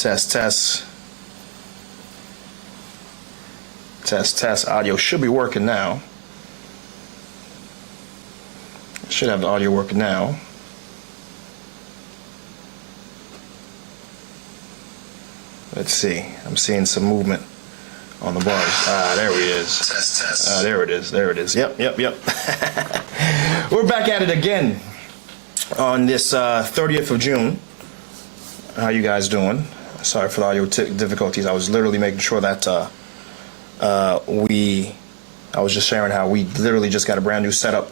Test, test. Test, test. Audio should be working now. Should have the audio working now. Let's see. I'm seeing some movement on the bars. Ah, there he is. Test, test. Ah, there it is. There it is. Yep. We're back at it again on this 30th of June. How you guys doing? Sorry for the audio difficulties. I was literally making sure that I was just sharing how we literally just got a brand new setup.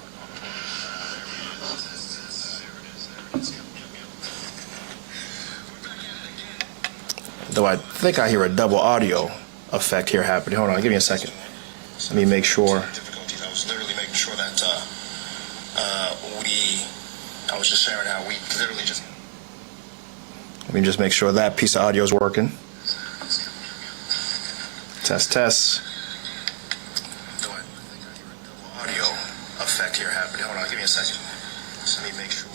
Though I think I hear a double audio effect here happening. Hold on, give me a second. Let me make sure. I was literally making sure that I was just sharing how we literally just. Let me just make sure that piece of audio is working. Test, test. Though I think I hear a double audio effect here happening. Hold on, give me a second. Let me make sure.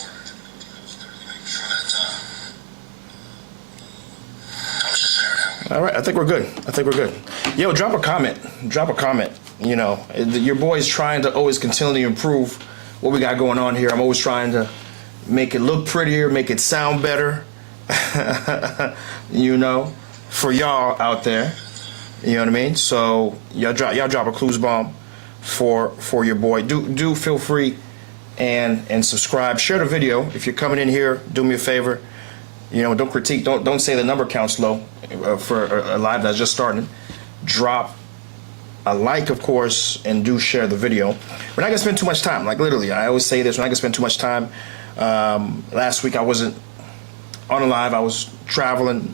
All right, I think we're good. Yo, drop a comment. You know, your boy's trying to always continually improve what we got going on here. I'm always trying to make it look prettier, make it sound better. You know, for y'all out there. You know what I mean? So y'all drop a clues bomb for your boy. Do feel free and subscribe. Share the video. If you're coming in here, do me a favor. You know, don't critique. Don't say the number count's low for a live that's just starting. Drop a like, of course, and do share the video. We're not gonna spend too much time. Like literally, I always say this. We're not gonna spend too much time. Last week I wasn't on a live. I was traveling.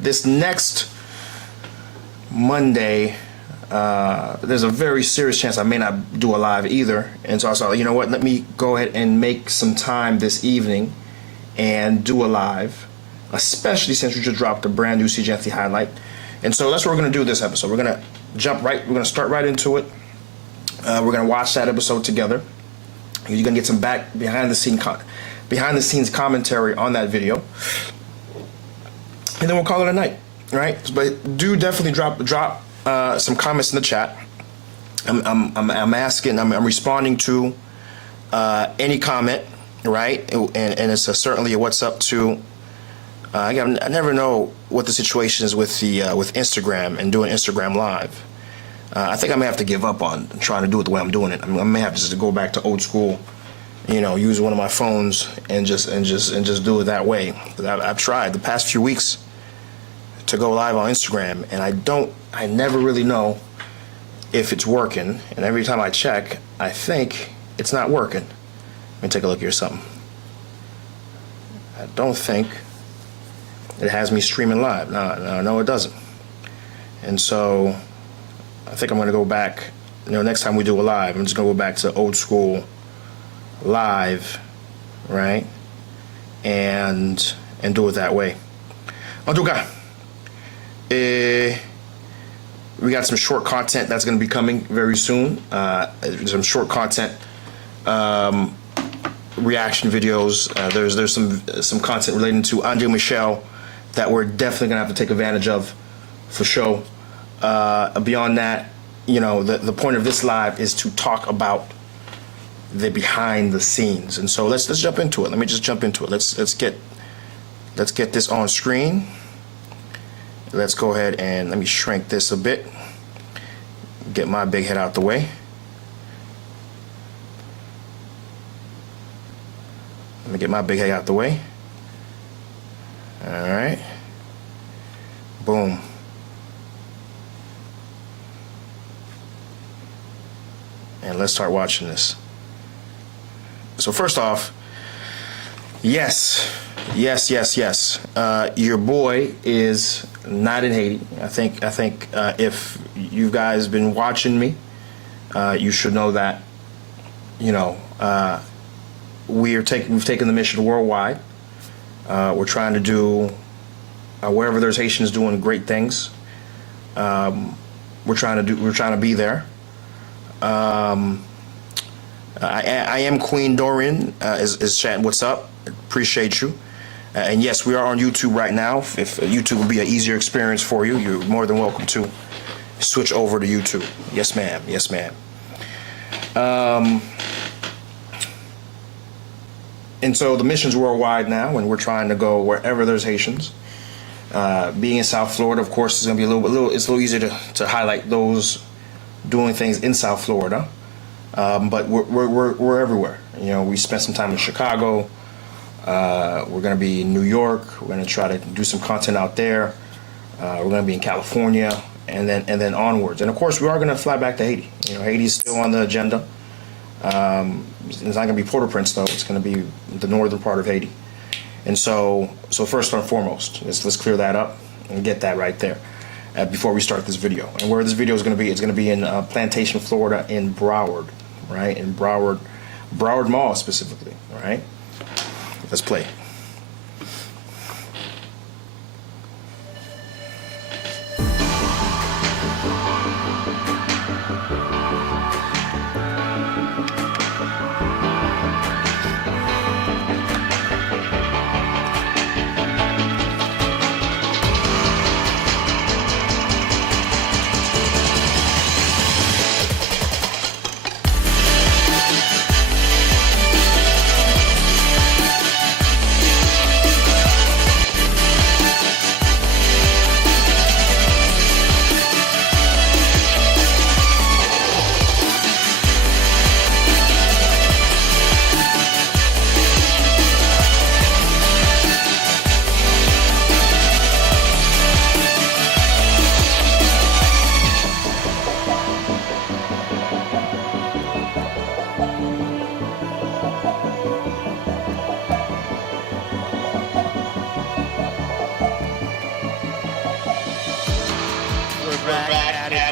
This next Monday, there's a very serious chance I may not do a live either. And so I thought, you know what? Let me go ahead and make some time this evening and do a live, especially since we just dropped a brand new Jeanty highlight. And so that's what we're gonna do this episode. We're gonna we're gonna start right into it. We're gonna watch that episode together. You're gonna get some behind the scenes commentary on that video. And then we'll call it a night, right? But do definitely drop some comments in the chat. I'm asking, I'm responding to any comment. Right, and it's certainly a what's up to. I never know what the situation is with Instagram and doing Instagram live. I think I may have to give up on trying to do it the way I'm doing it. I may have to just go back to old school, you know, use one of my phones and just do it that way. I've tried the past few weeks to go live on Instagram, and I never really know if it's working. And every time I check, I think it's not working. Let me take a look here something. I don't think it has me streaming live. No, it doesn't. And so I think I'm going to go back. You know, next time we do a live, I'm just going to go back to old school live, right? And do it that way. En tout cas, we got some short content that's going to be coming very soon. Some short content. Reaction videos. There's some content relating to Andre Michel that we're definitely gonna have to take advantage of for sure. Beyond that, you know, the point of this live is to talk about the behind the scenes, and so let's jump into it. Let me just jump into it. Let's get this on screen. Let's go ahead and let me shrink this a bit. Get my big head out the way. Let me get my big head out the way. All right. Boom. And let's start watching this. So first off, yes. Your boy is not in Haiti. I think if you guys been watching me, you should know that. You know. We've taken the mission worldwide. We're trying to do wherever there's Haitians doing great things. We're trying to be there. I am Queen Dorian is chatting. What's up? Appreciate you. And yes, we are on YouTube right now. If YouTube would be an easier experience for you, you're more than welcome to switch over to YouTube. Yes, ma'am. Yes, ma'am. And so the mission's worldwide now, and we're trying to go wherever there's Haitians. Being in South Florida, of course, is going to be it's a little easier to highlight those doing things in South Florida. But we're everywhere. You know, we spent some time in Chicago. We're going to be in New York. We're going to try to do some content out there. We're going to be in California, and then onwards. And of course, we are going to fly back to Haiti. You know, Haiti's still on the agenda. It's not going to be Port-au-Prince though. It's going to be the northern part of Haiti. And so first and foremost, let's clear that up and get that right there before we start this video. And where this video is going to be, it's going to be in Plantation, Florida, in Broward, right? In Broward Mall specifically, right? Let's play.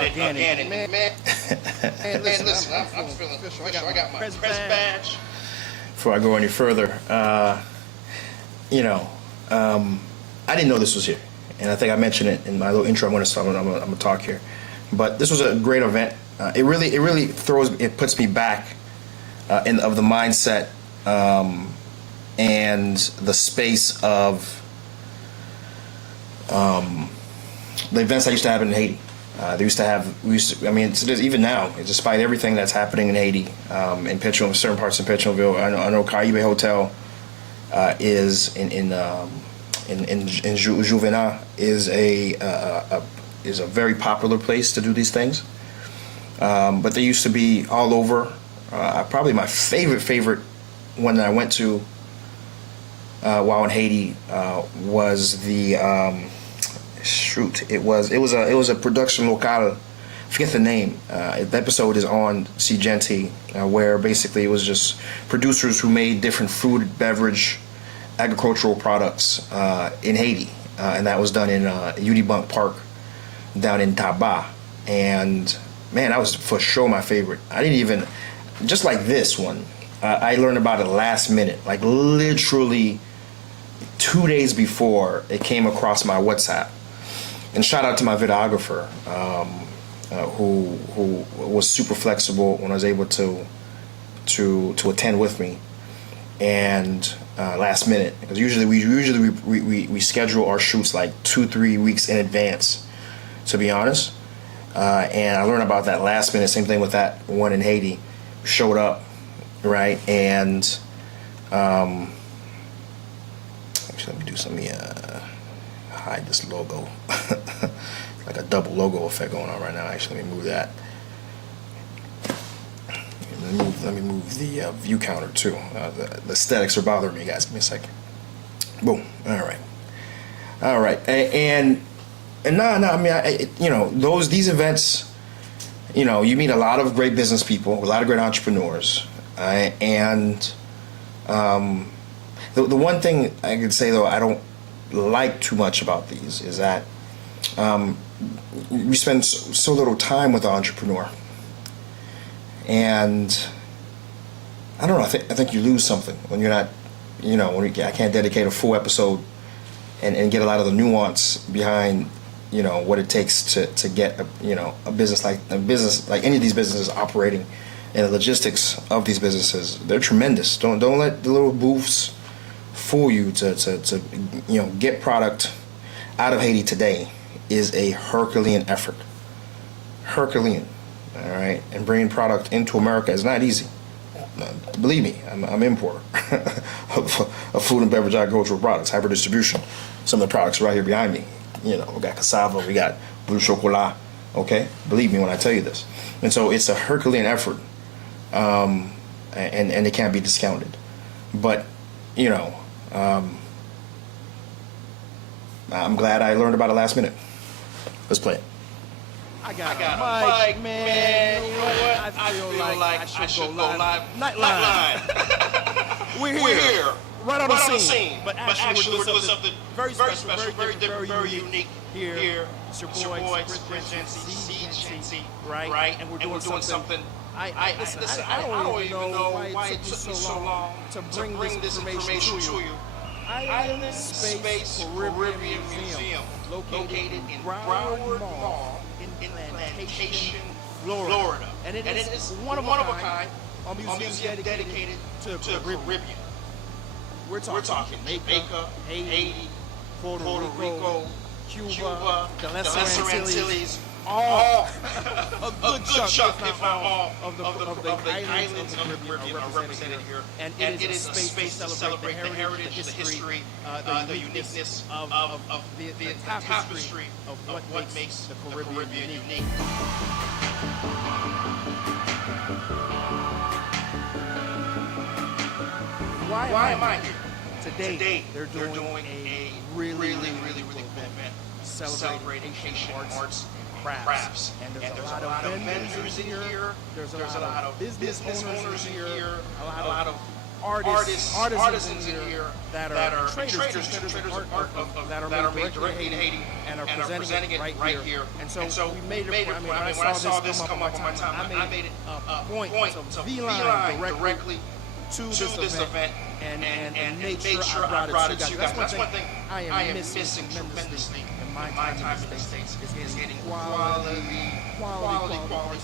Organic. Man, listen, I'm feeling official. I got my press badge. Before I go any further, I didn't know this was here, and I think I mentioned it in my little intro. I'm gonna talk here, but this was a great event. It really puts me back of the mindset and the space of the events I used to have in Haiti. Even now, despite everything that's happening in Haiti, in certain parts of Petroville, I know Caribe Hotel is in Juvenal is a very popular place to do these things. But they used to be all over. Probably my favorite one that I went to while in Haiti was the. It was a production locale. I forget the name. The episode is on Jeanty, where basically it was just producers who made different food, beverage, agricultural products in Haiti, and that was done in Udibunk Park down in Taba. And man, that was for sure my favorite. I didn't even, just like this one, I learned about it last minute, like literally 2 days before it came across my WhatsApp. And shout out to my videographer, who was super flexible when I was able to attend with me, and last minute, because usually we schedule our shoots like 2-3 weeks in advance, to be honest. And I learned about that last minute. Same thing with that one in Haiti. Showed up, right? And actually, let me do some. Hide this logo. Like a double logo effect going on right now. Actually, let me move that. Let me move the view counter too. The aesthetics are bothering me, guys. Give me a second. Boom. All right. And I mean, these events, you meet a lot of great business people, a lot of great entrepreneurs, and the one thing I could say though I don't like too much about these is that we spend so little time with the entrepreneur, and I don't know. I think you lose something when you're not, I can't dedicate a full episode and get a lot of the nuance behind, what it takes to get a business like any of these businesses operating, and the logistics of these businesses. They're tremendous. Don't let the little booths fool you to get product out of Haiti today is a Herculean effort. Herculean, all right? And bringing product into America is not easy. Believe me, I'm importer of food and beverage agricultural products, hyper distribution. Some of the products right here behind me. We got cassava, we got blue chocolat, okay? Believe me when I tell you this. And so it's a Herculean effort, and it can't be discounted. But, I'm glad I learned about it last minute. Let's play it. I got a mic, man. You know what? I feel like I should go live. Nightline. We're here. Right on the scene. But actually we're doing something very special, very different, very unique here. It's your boy, Christherson Jeanty, right? And we're doing something. Listen, I don't even know why it took me so long to bring this information to you. Island Space Caribbean Museum, located in Broward Mall in Plantation, Florida. And it is one of a kind, a museum dedicated to the Caribbean. We're talking Jamaica, Haiti, Puerto Rico, Cuba, the Lesser Antilles, all a good chunk, if not all, of the islands of the Caribbean are represented here. And it is a space to celebrate the heritage, the history, the uniqueness of the tapestry of what makes the Caribbean unique. Why am I here? Today they're doing a really cool event celebrating Haitian arts and crafts. And there's a lot of vendors in here. There's a lot of business owners in here. A lot of artisans in here that are traders of art that are made directly in Haiti and are presenting it right here. And so we made it. When I saw this come up on my time, I made it a point to beeline directly to this event and make sure I brought it to you guys. That's one thing I am missing tremendously in my time in the States is getting quality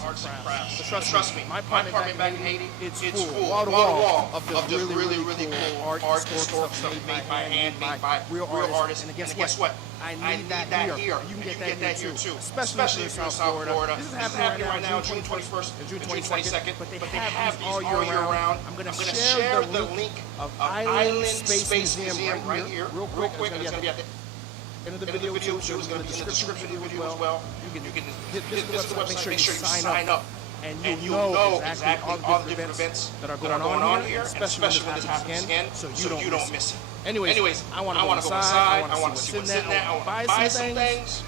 arts and crafts. Trust me, my apartment back in Haiti, it's full, wall to wall of just really cool art, historic stuff made by hand, made by real artists. And guess what? I need that here. You can get that here too, especially if you're in South Florida. This is happening right now, June 21st and June 22nd. But they have these all year round. I'm going to share the link of Island Space Museum right here, real quick. It's going to be at the end of the video too. It's going to be in the description of the video as well. You can hit this website, make sure you sign up. And you'll know exactly all the different events that are going on here, especially when this happens again, so you don't miss it. Anyways, I want to go inside. I want to see what's in there. I want to buy some things.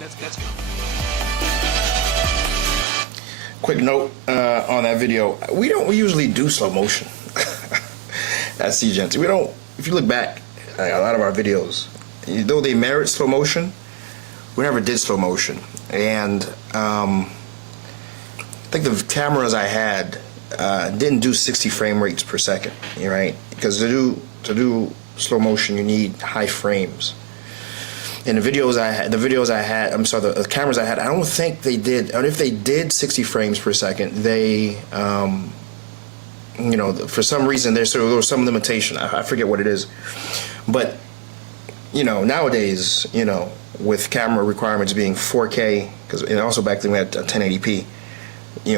Let's go. Quick note on that video: we usually do slow motion. That's Jeanty. We don't. If you look back, a lot of our videos, though they merit slow motion, we never did slow motion. And I think the cameras I had didn't do 60 frame rates per second. Right? Because to do slow motion, you need high frames. And the cameras I had, I don't think they did. And if they did 60 frames per second, they, for some reason there was some limitation. I forget what it is, but nowadays, with camera requirements being 4K, and also back then we had 1080p.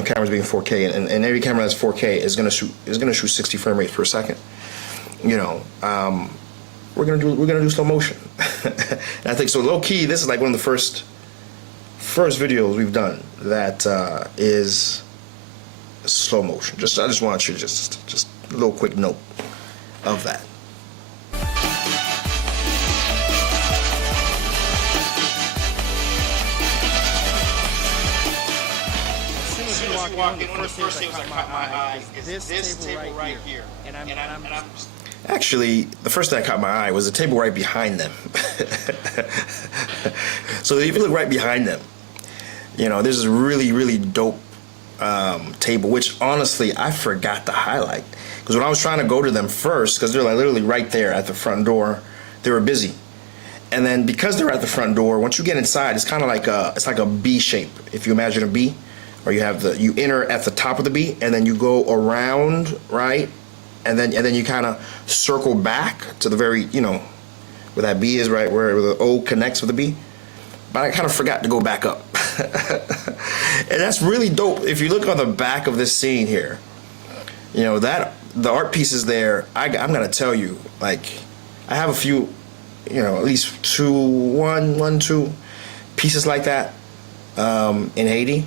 Cameras being 4K, and every camera that's 4K is gonna shoot 60 frame rates per second. We're gonna do slow motion. And I think so. Low key, this is like one of the first videos we've done that is slow motion. I just want you to just a little quick note of that. Walk in, one of the first things that caught my eye is this table right here. And I'm Actually, the first thing that caught my eye was the table right behind them. So if you look right behind them, there's this really dope table, which honestly I forgot to highlight. Because when I was trying to go to them first, because they're like literally right there at the front door, they were busy. And then because they're at the front door, once you get inside, it's kind of like a B shape. If you imagine a B, or you enter at the top of the B, and then you go around, right? and then you kind of circle back to the very, where that B is, right, where the O connects with the B. But I kind of forgot to go back up. And that's really dope. If you look on the back of this scene here, that the art pieces there, I'm gonna tell you, like, I have a few, at least two pieces like that in Haiti,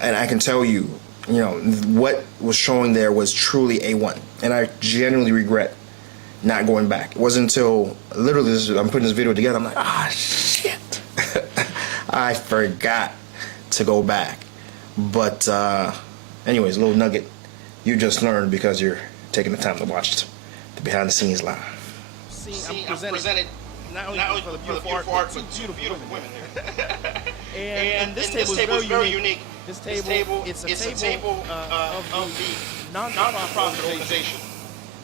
and I can tell you, what was showing there was truly A1, and I genuinely regret not going back. It wasn't until literally I'm putting this video together, I'm like, shit. I forgot to go back. But anyways, a little nugget you just learned because you're taking the time to watch the behind the scenes live. See, I'm presented not only for the beautiful art, but two beautiful women here. and this table is very unique. This table, it's a table of the non-profit organization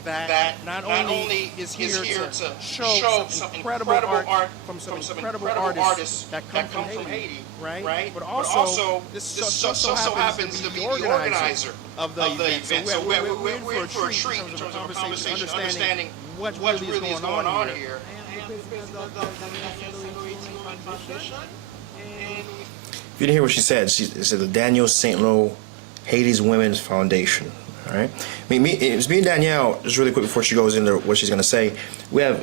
that not only is here to show some incredible art from some incredible artists that come from Haiti, right? But also, this just so happens to be the organizer of the event. So we're in for a treat in terms of a conversation, understanding what really is going on here. If you didn't hear what she said the Daniel St. Lo Haiti's Women's Foundation. All right. It's me and Danielle. Just really quick before she goes into what she's going to say.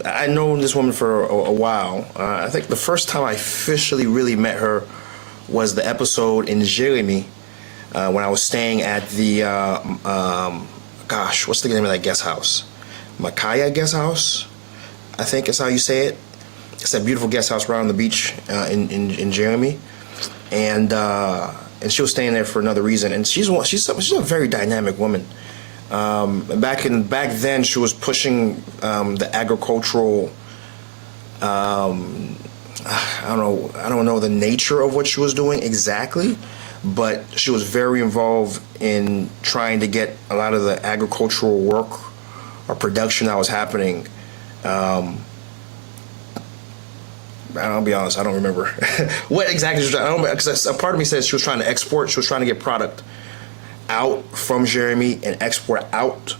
I know this woman for a while. I think the first time I officially really met her was the episode in Jérémie when I was staying at the what's the name of that guest house? Makaya Guest House, I think is how you say it. It's that beautiful guest house right on the beach in Jérémie, and she was staying there for another reason. And she's a very dynamic woman. Back then, she was pushing the agricultural. I don't know the nature of what she was doing exactly, but she was very involved in trying to get a lot of the agricultural work or production that was happening. I'll be honest, I don't remember what exactly she was trying. Because a part of me says she was trying to export. She was trying to get product out from Jérémie and export out.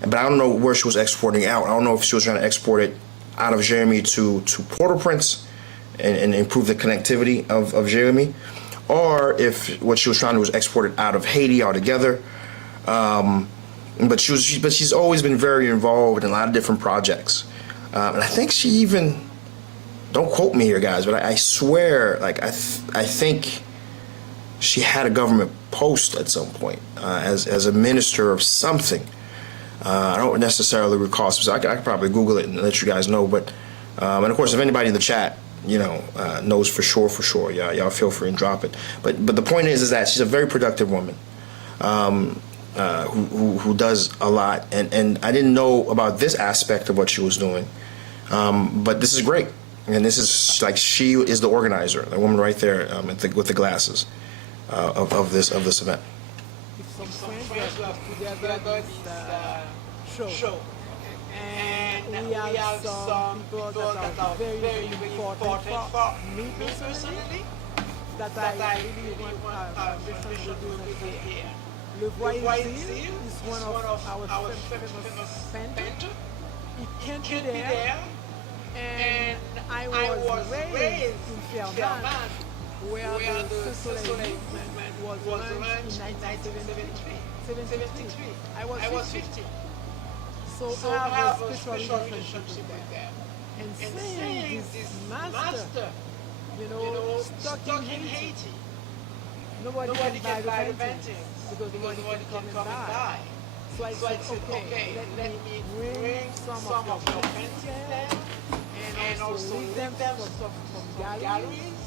But I don't know where she was exporting out. I don't know if she was trying to export it out of Jérémie to Port-au-Prince and improve the connectivity of Jérémie, or if what she was trying to do was export it out of Haiti altogether. But she's always been very involved in a lot of different projects. And I think she even, don't quote me here, guys, but I swear, like I think she had a government post at some point as a minister of something. I don't necessarily recall. So I could probably Google it and let you guys know. But and of course, if anybody in the chat, knows for sure, y'all feel free and drop it. But the point is that she's a very productive woman. Who does a lot, and I didn't know about this aspect of what she was doing, but this is great, and this is like she is the organizer, the woman right there with the glasses of this event. Some friends who have together this show, and we have some people that are very, very important for me personally, that I really want to do here. Le Voisin is one of our famous painters. He can't be there, and I was raised in Ferman, where the Soleil movement was launched in 1973. I was 15. So I have a special relationship with them. And seeing this master, stuck in Haiti, nobody can buy the paintings because nobody can come and buy. So I said, okay, let me bring some of your paintings there and also leave them from galleries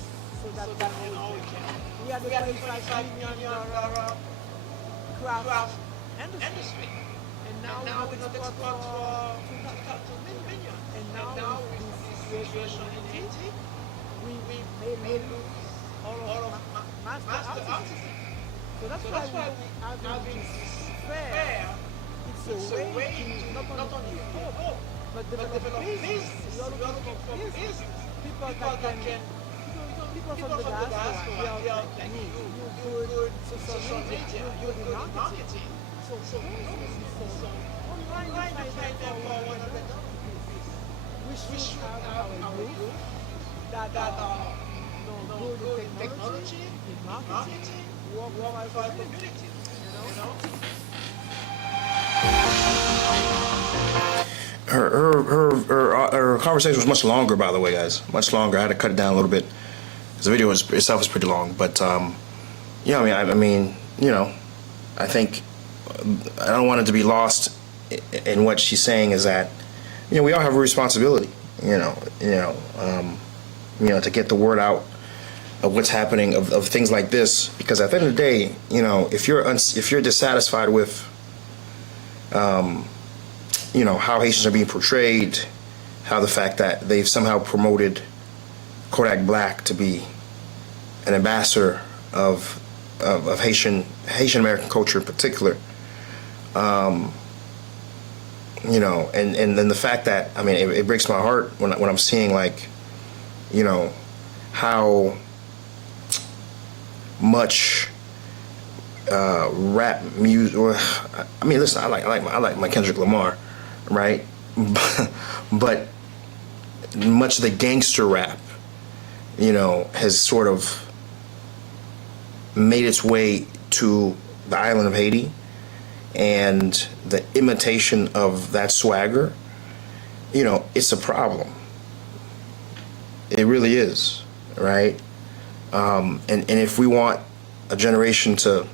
so that all we can. We had a $25 million craft industry. And now we don't export for $2 million. And now with this situation in Haiti, we may lose all of master artists. So that's why we have this fair. It's a way to not only hope, but develop business. We are looking for business. People from the diaspora, they are like you good social media, you good in marketing. So So online you find them for $100. We should have our group that know good technology, in marketing, work for the community. You know? Her conversation was much longer, by the way, guys. Much longer. I had to cut it down a little bit. The video itself is pretty long, but yeah, I mean, you know, I think I don't want it to be lost in what she's saying is that, you know, we all have a responsibility, to get the word out of what's happening, of things like this, because at the end of the day, you know, if you're dissatisfied with, you know, how Haitians are being portrayed, how the fact that they've somehow promoted Kodak Black to be an ambassador of Haitian American culture in particular, you know, and then the fact that, I mean, it breaks my heart when I'm seeing, like, you know, how much rap music, or I mean, listen, I like my Kendrick Lamar, right? But much of the gangster rap, you know, has sort of made its way to the island of Haiti, and the imitation of that swagger, you know, it's a problem. It really is, right? And if we want a generation to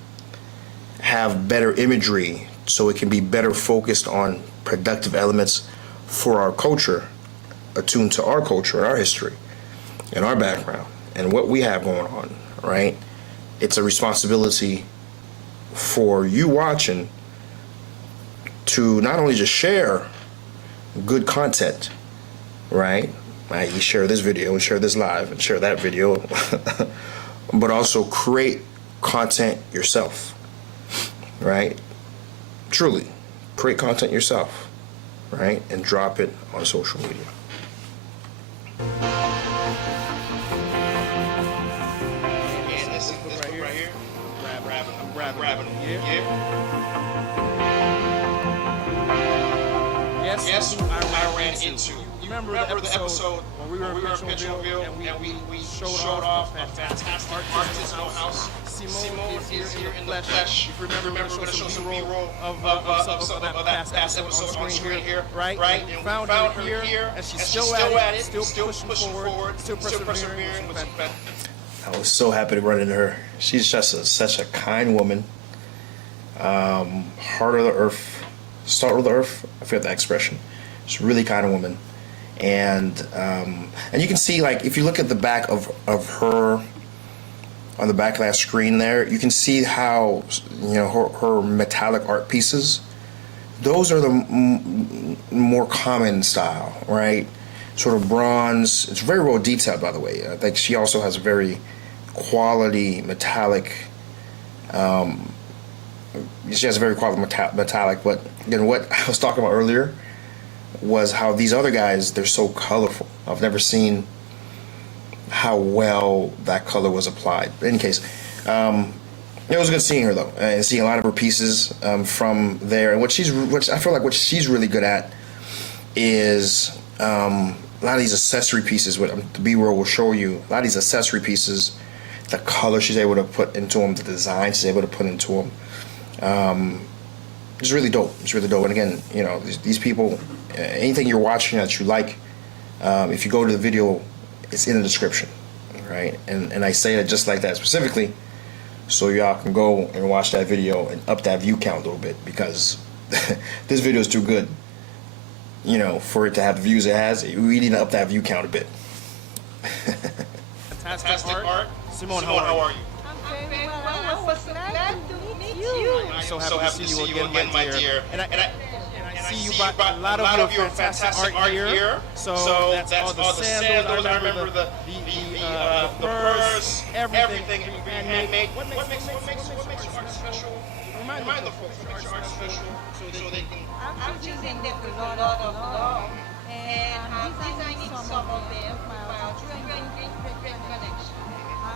have better imagery so it can be better focused on productive elements for our culture, attuned to our culture and our history and our background and what we have going on, right? It's a responsibility for you watching to not only just share good content, right? You share this video and share this live and share that video, but also create content yourself, right? Truly, create content yourself, right? And drop it on social media. And this book right here. I'm grabbing them. Yeah. Yes, I ran into. Remember the episode when we were in Prinary and we showed off a fantastic artisanal house. Simone is here in the flesh. Remember, we're going to show some B-roll of that past episode on screen here, right? And we found her here, and she's still at it, still pushing forward, still persevering. I was so happy to run into her. She's just such a kind woman. Heart of the earth, salt of the earth. I forget that expression. She's a really kind of woman. And you can see, like, if you look at the back of her, on the back of that screen there, you can see how, you know, her metallic art pieces, those are the more common style, right? Sort of bronze. It's very well detailed, by the way. I think she also has a very quality metallic, she has a very quality metallic, but again, what I was talking about earlier was how these other guys, they're so colorful. I've never seen how well that color was applied. But in any case, it was good seeing her, though, and seeing a lot of her pieces from there. And what I feel like what she's really good at is a lot of these accessory pieces. What the B-roll will show you, a lot of these accessory pieces, the color she's able to put into them, the design she's able to put into them. It's really dope. It's really dope. And again, you know, these people, anything you're watching that you like, if you go to the video, it's in the description, right? And I say it just like that specifically, so y'all can go and watch that video and up that view count a little bit, because this video is too good, you know, for it to have the views it has. We need to up that view count a bit. Fantastic art. Simone, how are you? I'm very well. I was so glad to meet you. I'm so happy to see you again, my dear. And I see you brought a lot of your fantastic art here. So that's all the sandals. I remember the furs, everything handmade. What makes your art special? Remind the folks what makes your art special so they can. I'm choosing them with a lot of love, and I'm designing some of them with my great connection. I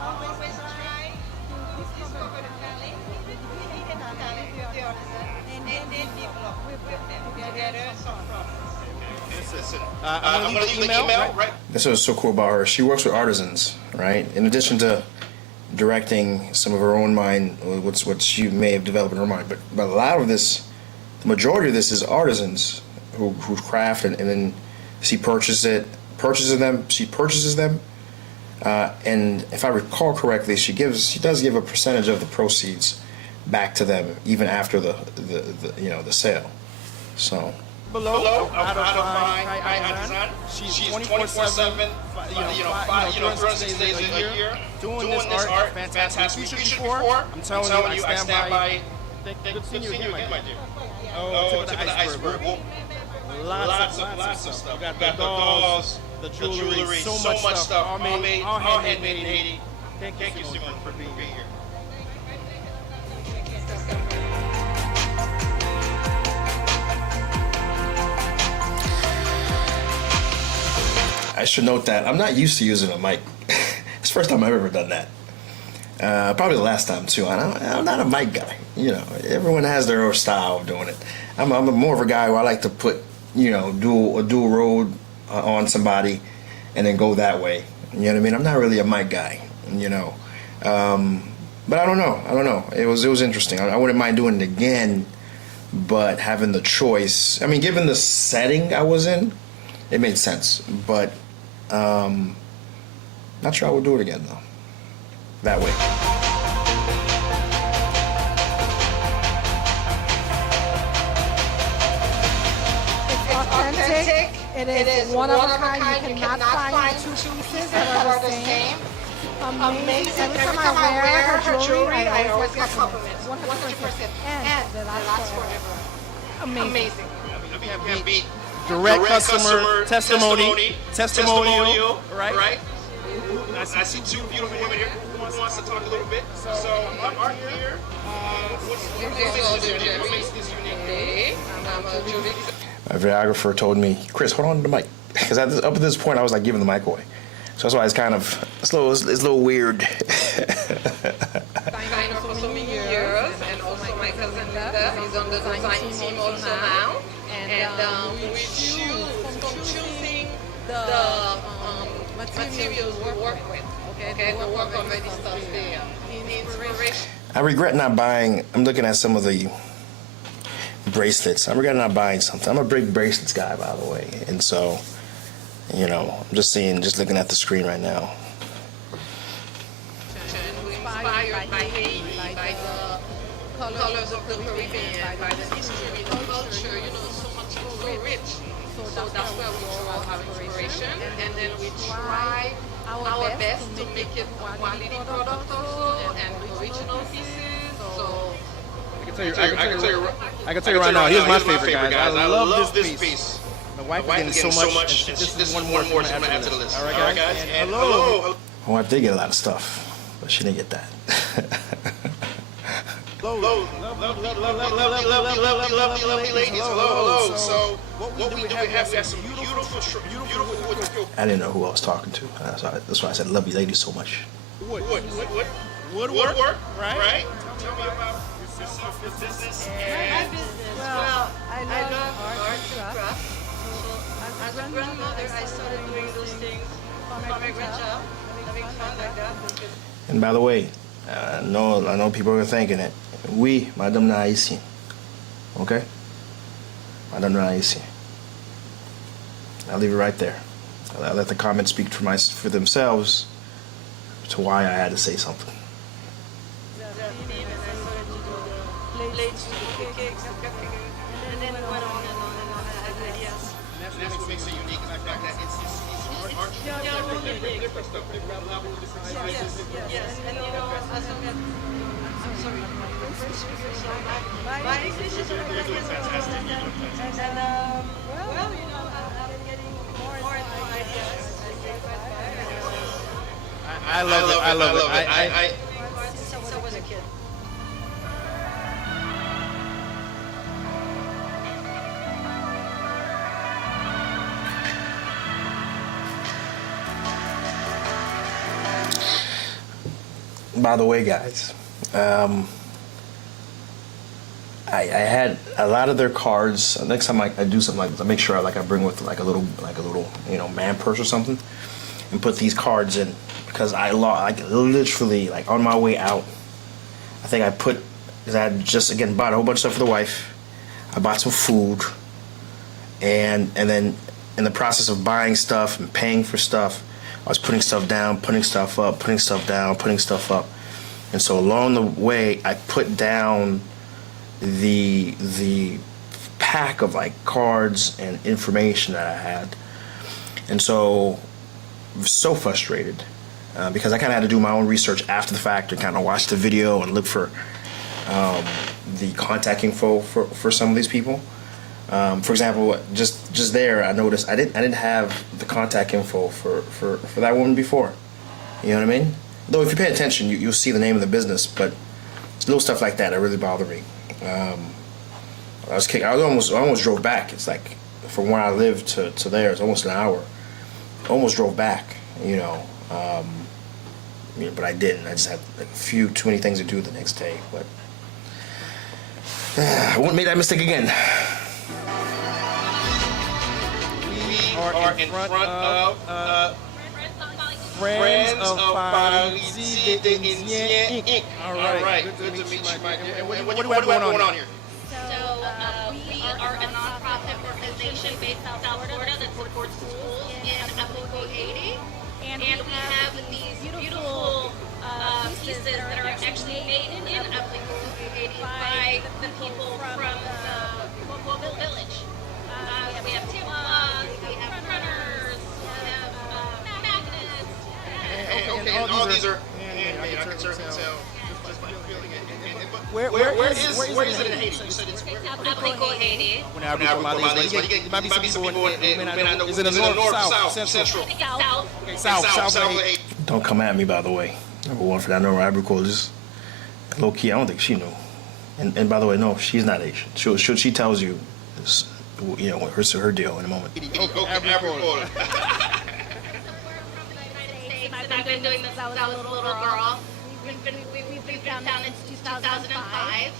always try to discover the talent, the talent I'm gonna leave the email, right? That's what's so cool about her. She works with artisans, right? In addition to directing some of her own mind, what she may have developed in her mind, but a lot of this, the majority of this is artisans who craft and then she purchases them, and if I recall correctly, she does give a percentage of the proceeds back to them even after the sale. So. Below, out of my design. She's 24/7, 306 days a year, doing this art. Fantastic. You should before. I'm telling you, I stand by it. Good seeing you again, my dear. Oh, tip of the iceberg. Lots of stuff. We got the dolls, the jewelry, so much stuff. All handmade in Haiti. Thank you, Simon, for being here. I should note that I'm not used to using a mic. It's the first time I've ever done that. Probably the last time too. I'm not a mic guy. You know, everyone has their own style of doing it. I'm more of a guy where I like to put, dual road on somebody, and then go that way. You know what I mean? I'm not really a mic guy. But I don't know. It was interesting. I wouldn't mind doing it again, but having the choice. I mean, given the setting I was in, it made sense. But not sure I would do it again though. That way. It's authentic. It is one of a kind. You cannot find two pieces that are the same. Amazing. Every time I wear her jewelry, I always get compliments. 100%. And they last forever. Amazing. Direct customer testimonial, right? I see two beautiful women here. Who wants to talk a little bit? So, art here. What makes this unique? My videographer told me, Chris, hold on to the mic, because up at this point I was like giving the mic away. So that's why it's kind of it's a little weird. Designer for so many years, and also my cousin Linda is on the design team also now. And we choose from choosing the materials we work with. Okay, the work already starts there. The inspiration. I regret not buying. I'm looking at some of the bracelets. I regret not buying something. I'm a big bracelets guy, by the way, and so I'm just looking at the screen right now. Inspired by Haiti, by the colors of the Caribbean, by the history, the culture, so rich. So that's where we draw our inspiration, and then we try our best to make it quality product also, and original pieces. So I can tell you right now, here's my favorite, guys. I love this piece. My wife is getting so much, and this is one more she's going to add to the list. All right, guys? And hello. My wife did get a lot of stuff, but she didn't get that. Lovely ladies. Hello. So what we do, we have some beautiful. I didn't know who I was talking to. That's why I said lovely ladies so much. Woodwork, right? Tell me about yourself, your business, and well, I love art and craft. So as a grandmother, I started doing those things for my grandchild, having fun like that. And by the way, I know people are thinking it. Oui, Madame la Haitian. Okay? Madame la Haitian. I'll leave it right there. I'll let the comments speak for themselves to why I had to say something. that's what makes it unique. The fact that it's art different stuff. Yes, and as I'm sorry, my first speaker, so my English is really good. Fantastic. And I'm getting more and more ideas. I love it. Since I was a kid. By the way, guys, I had a lot of their cards. Next time I do something like this, I make sure I bring with like a little man purse or something, and put these cards in because I lost literally on my way out. I think I put because I had just again bought a whole bunch of stuff for the wife. I bought some food, and then in the process of buying stuff and paying for stuff, I was putting stuff down, putting stuff up, putting stuff down, putting stuff up, and so along the way I put down the pack of cards and information that I had, and so frustrated because I kind of had to do my own research after the fact and kind of watch the video and look for the contact info for some of these people. For example, just there, I noticed I didn't have the contact info for that woman before. You know what I mean? Though if you pay attention, you'll see the name of the business, but it's little stuff like that really bother me. I almost drove back. It's like from where I live to there, it's almost an hour. Almost drove back, but I didn't. I just had too many things to do the next day. But I won't make that mistake again. We are in front of Friends of Haiti and Haitian Inc. All right, good to meet you, my dear. And what do we have going on here? We are a nonprofit organization based out of Florida that supports schools in Applico, Haiti. And we have these beautiful pieces that are actually made in Applico, Haiti by the people from the local village. We have tablecloths, we have runners, we have magnets. Okay, and all these are handmade. I can certainly tell just by feeling it. Where is it in Haiti? You said it's Applico, Haiti. There might be some people who may not know. Is it in the north, south, central? South. Okay, south of Haiti. Don't come at me, by the way. Number one, for that, no Abricole, just low key. I don't think she knew. And by the way, no, she's not Asian. She tells you, her deal in a moment. Okay, Abricole. I've been doing this since I was a little girl. We've been down since 2005.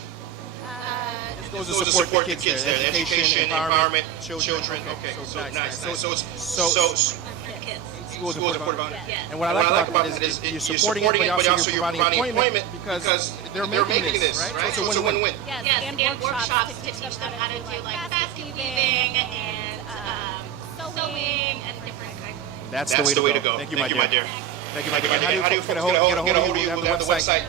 This goes to support the kids there, the education, environment, children. Okay, so nice. So schools are supportive about it. And what I like about it is you're supporting it, but also you're providing employment because they're making this, right? So it's a win-win. Yes, and workshops to teach them how to do basket weaving and sewing and different kinds. That's the way to go. Thank you, my dear. Thank you, my dear. How do you get a hold of you? We have the website.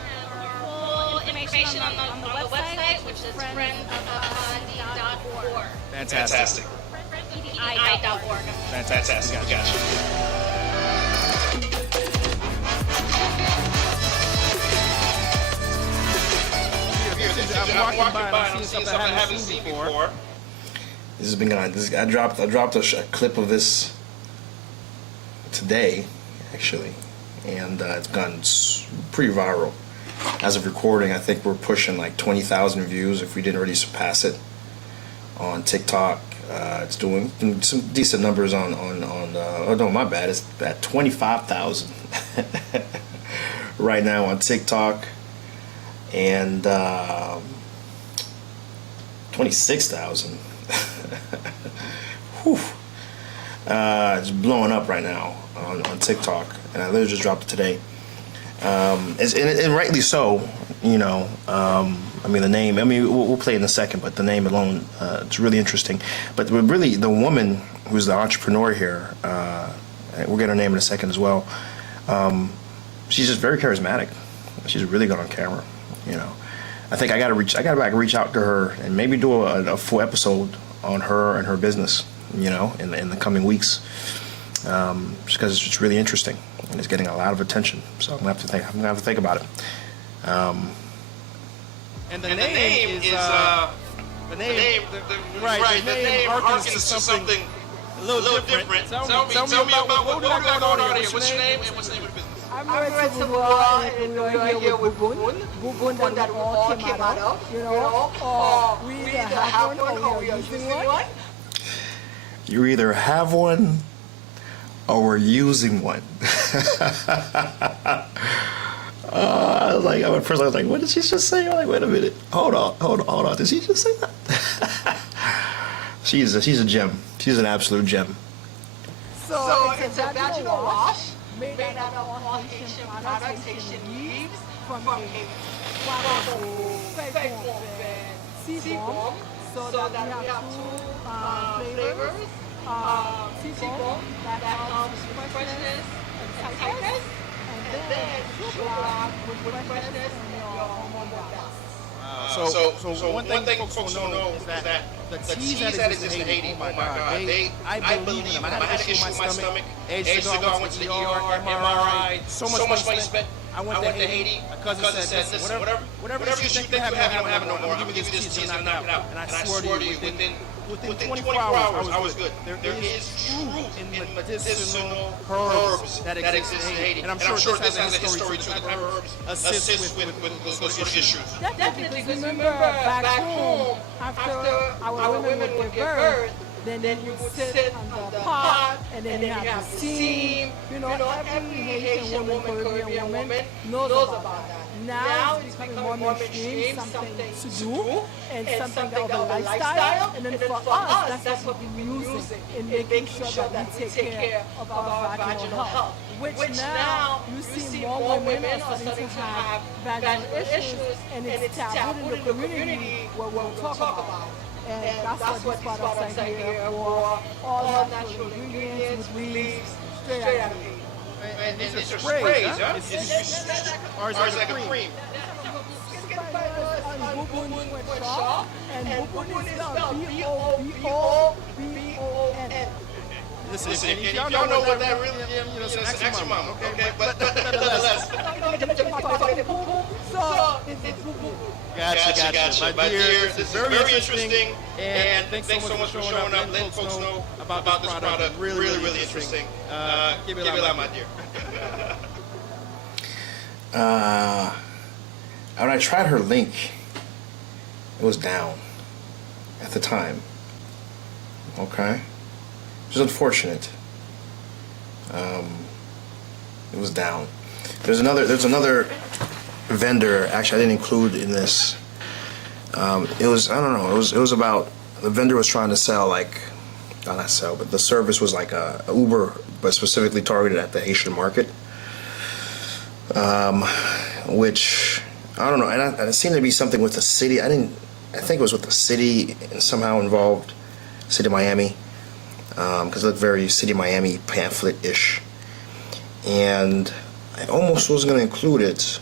Full information on the website, which is friendsofhaiti.org. Fantastic. Friendsofhaiti.org. Fantastic. Gotcha. I'm walking by and I'm seeing something I haven't seen before. This has been going on. I dropped a clip of this today, actually, and it's gone pretty viral. As of recording, I think we're pushing like 20,000 views if we didn't already surpass it on TikTok. It's doing some decent numbers on oh no, my bad, it's at 25,000 right now on TikTok, and 26,000. Whew. It's blowing up right now on TikTok, and I literally just dropped it today. And rightly so, I mean, the name, we'll play it in a second, but the name alone, it's really interesting. But really, the woman who's the entrepreneur here, we'll get her name in a second as well, she's just very charismatic. She's really good on camera, I think I gotta reach out to her and maybe do a full episode on her and her business, in the coming weeks, just because it's just really interesting and it's getting a lot of attention. So I'm gonna have to think about it. And the name is the name harkens to something a little different. Tell me about what we got going on here. What's your name and what's the name of the business? I'm Red Samoa, and we're here with Bubun that all came out of, or we either have one or we are using one. You either have one or we're using one. I was like, at first I was like, what did she just say? I'm like, wait a minute, hold on. Did she just say that? she's a gem. She's an absolute gem. So it's a vaginal wash made out of all Haitian products, Haitian leaves from Haiti. Seafoam, so that we have two flavors. Seafoam that comes with freshness and tightness, and then sugar with freshness and your hormone balance. So one thing folks don't know is that the teas that exist in Haiti, oh my God, I believe them. I had an issue with my stomach. Age ago, I went to the ER, MRI, so much money spent. I went to Haiti. My cousin said, listen, whatever you think you have, you don't have it no more. I'm giving you this teas and knock it out. And I swear to you, within 24 hours, I was good. There is truth in the medicinal herbs that exist in Haiti. And I'm sure this has a history too. The type of herbs assist with those issues. Definitely, because remember back home, after our women would give birth, then you would sit on the pot, and then you have the steam. You know, every Haitian woman, Caribbean woman knows about that. Now it's becoming more mainstream, something to do, and something of a lifestyle. And then for us, that's what we're using in making sure that we take care of our vaginal health. Which now you see more women are starting to have vaginal issues, and it's taboo in the community where we'll talk about. And that's what these products are here for, all natural ingredients with leaves, straight out of Haiti. And these are sprays, huh? Ours is like a cream. And Bubun is spelled B-O-B-O-B-O-N. Listen, if y'all know what that really is, ask your mom, okay? But nonetheless. So, it's Bubun. Gotcha. My dear, this is very interesting. And thanks so much for showing up, letting folks know about this product. Really interesting. Give it out, my dear. When I tried her link, it was down at the time. Okay, which is unfortunate. It was down. There's another vendor. Actually, I didn't include in this. It was, I don't know. It was about, the vendor was trying to sell, like, not sell, but the service was like a Uber, but specifically targeted at the Haitian market. Which I don't know, and it seemed to be something with the city. I think it was with the city and somehow involved City of Miami, because it looked very City of Miami pamphlet-ish, and I almost was going to include it,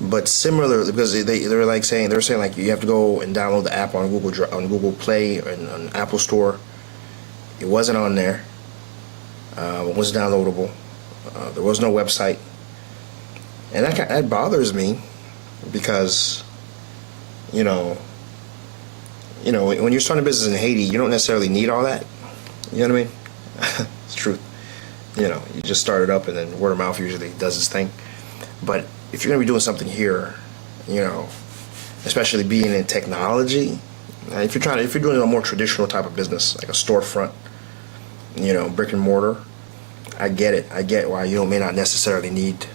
but similarly, because they were like saying like you have to go and download the app on Google Play and on Apple Store. It wasn't on there. It was downloadable. There was no website. And that bothers me, because, you know, when you're starting a business in Haiti, you don't necessarily need all that. You know what I mean? It's truth. You just start it up, and then word of mouth usually does its thing. But if you're gonna be doing something here, especially being in technology, if you're doing a more traditional type of business, like a storefront, brick and mortar, I get it. I get why you may not necessarily need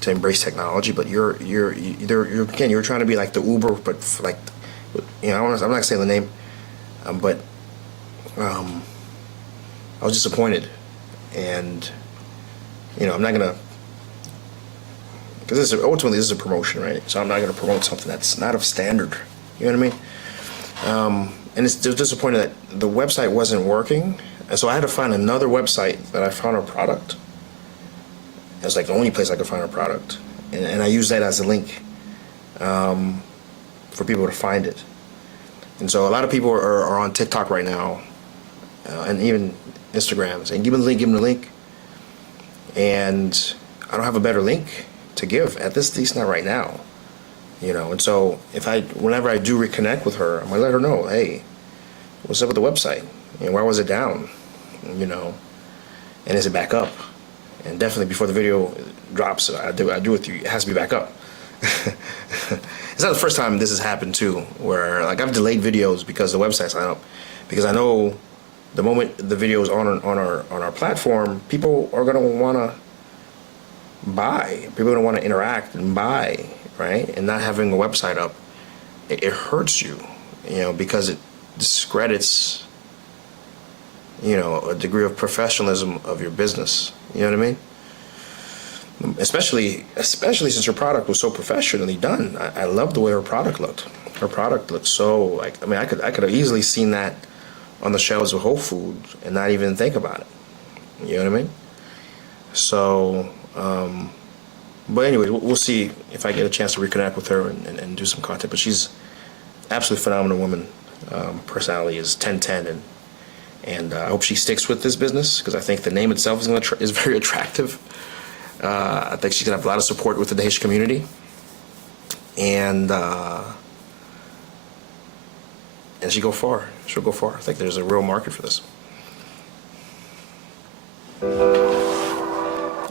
to embrace technology, but you're trying to be like the Uber, but like, I'm not saying the name, but I was disappointed, and I'm not gonna, because ultimately this is a promotion, right? So I'm not gonna promote something that's not of standard. You know what I mean? And it's disappointed that the website wasn't working, and so I had to find another website that I found a product. It was like the only place I could find a product, and I used that as a link for people to find it. And so a lot of people are on TikTok right now, and even Instagram, saying give them the link, and I don't have a better link to give at least not right now, And so whenever I do reconnect with her, I'm gonna let her know, hey, what's up with the website? Why was it down? And is it back up? And definitely before the video drops, I do with you. It has to be back up. It's not the first time this has happened too, where like I've delayed videos because the website's not up, because I know the moment the video is on our platform, people are gonna wanna buy. People don't want to interact and buy, right? And not having a website up, it hurts you, because it discredits, a degree of professionalism of your business. You know what I mean? Especially since her product was so professionally done. I love the way her product looked. Her product looked so I could have easily seen that on the shelves of Whole Foods and not even think about it. You know what I mean? So, but anyway, we'll see if I get a chance to reconnect with her and do some content. But she's absolutely phenomenal woman. Personality is 10/10, and I hope she sticks with this business because I think the name itself is very attractive. I think she's gonna have a lot of support within the Haitian community, and she'll go far. She'll go far. I think there's a real market for this.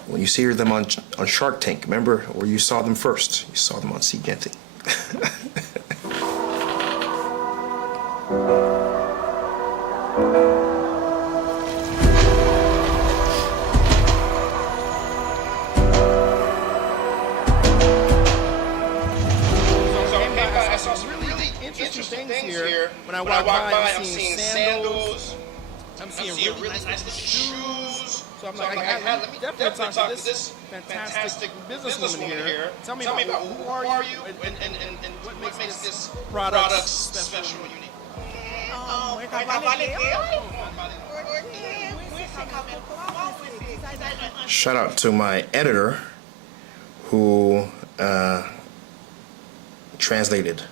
When you see them on Shark Tank, remember where you saw them first? You saw them on Jeanty. Interesting things here. When I walk by, I'm seeing sandals. I'm seeing really nice little shoes. So I'm like, let me definitely talk to this fantastic businesswoman here. Tell me about who are you and what makes this product special and unique. Shout out to my editor who translated.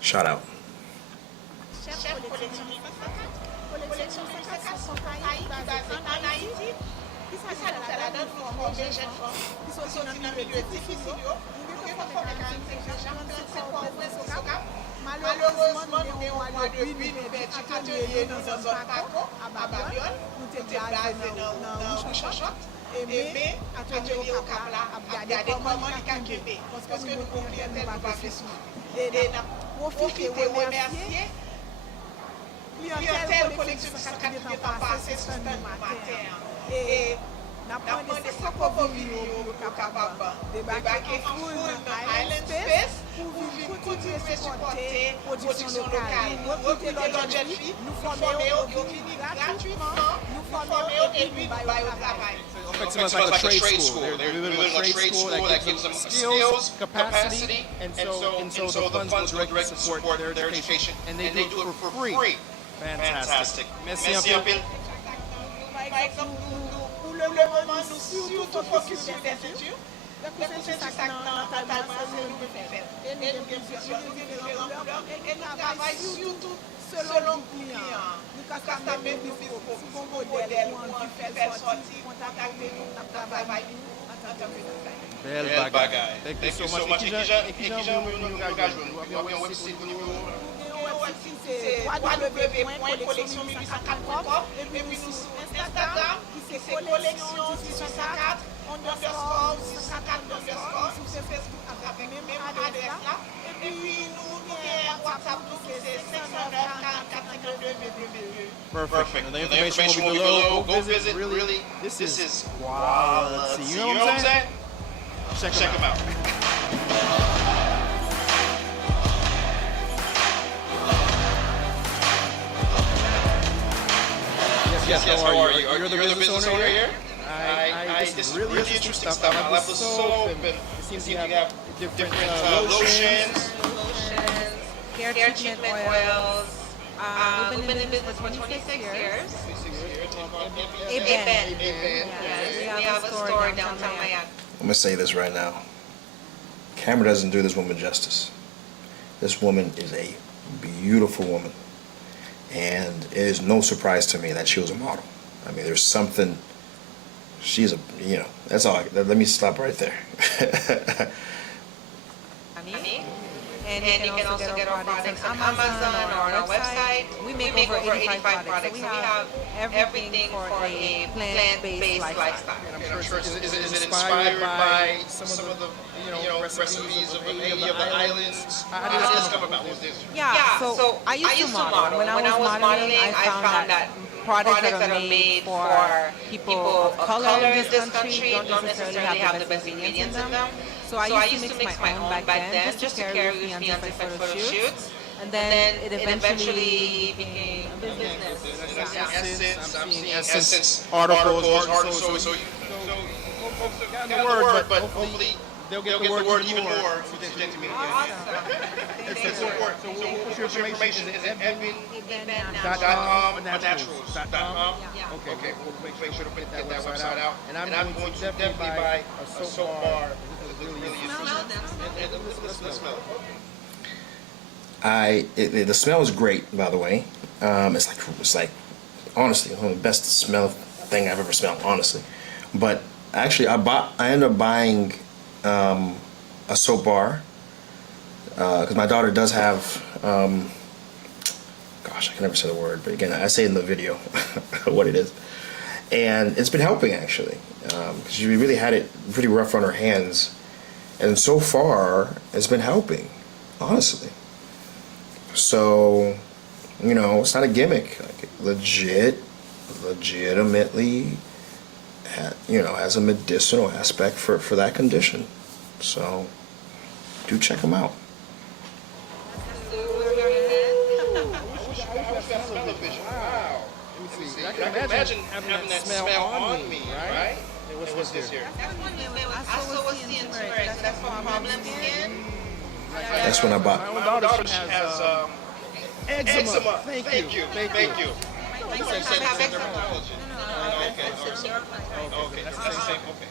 Shout out. Malheureusement, nous avons un mois de juillet, nous avons atelier dans un Paco, à Babylone, nous avons basé dans Rouchachot, et atelier au Cap là, à regarder comment il a quitté, parce que nous comprenons pas pas fait ça. Et nous profiter remercier clientèle collection 104 qui est passé sur le matin. Et n'apprendre des propres vidéos pour capable débarquer en full dans Island Space pour continuer à supporter production locale. Recruter notre jeune fille, nous former au clinique gratuitement, nous former et puis nous bailler au travail. En fait, it's like a trade school. They're doing a trade school that gives them skills, capacity, and so the funds go directly to support their education, and they do it for free. Fantastic. Merci un peu. Par exemple, pour le moment, nous surtout focus sur les études. Le processus dans c'est nous faire. Et nous et nous travaillons surtout selon le client. Nous customers pour modèle pour faire sortir, contacter nous, travailler en tant que Belle bagaille. Thank you so much. Et qui j'en veux nous engager. Nous avons un website au niveau. C'est www.collection1804.com et puis nous Instagram, c'est collection 1804 underscore 1804 sur Facebook avec même adresse là. Et puis nous avons WhatsApp c'est 544 Perfect. And the information will be below. Go visit. Really, this is quality. You know what I'm saying? Check them out. Yes, how are you? You're the business owner here? This is really interesting stuff. I love the soap, and it seems you have different lotions, hair treatment oils. We've been in business for 26 years. Eben. We have a store downtown Miami. I'm gonna say this right now. Camera doesn't do this woman justice. This woman is a beautiful woman. And it is no surprise to me that she was a model. I mean, there's something, that's all. Let me stop right there. And you can also get our products on Amazon or on our website. We make over 85 products. So we have everything for a plant-based lifestyle. And I'm sure is it inspired by some of the recipes of any of the islands? How did this come about? Yeah, so I used to model. When I was modeling, I found that products that are made for people of color in this country don't necessarily have the best ingredients in them. So I used to mix my own back then just to carry with me on different photo shoots. And then it eventually became a business. Essence articles, so got the word, but hopefully they'll get the word even more. So what's your information? Is it Evan.com/naturals.com? Okay, we'll make sure to put that website out. And I'm going to definitely buy a soap bar. Let's smell it. The smell is great, by the way. It's like honestly one of the best smell thing I've ever smelled, honestly. But actually, I ended up buying a soap bar because my daughter does have. Gosh, I can never say the word, but again, I say it in the video what it is, and it's been helping actually because she really had it pretty rough on her hands, and so far it's been helping, honestly. So, it's not a gimmick. Like, legitimately, has a medicinal aspect for that condition. So, do check them out. I can imagine having that smell on me, right? What's this here? That's when I bought. My own daughter has eczema. Thank you. Okay, That's the same. Okay.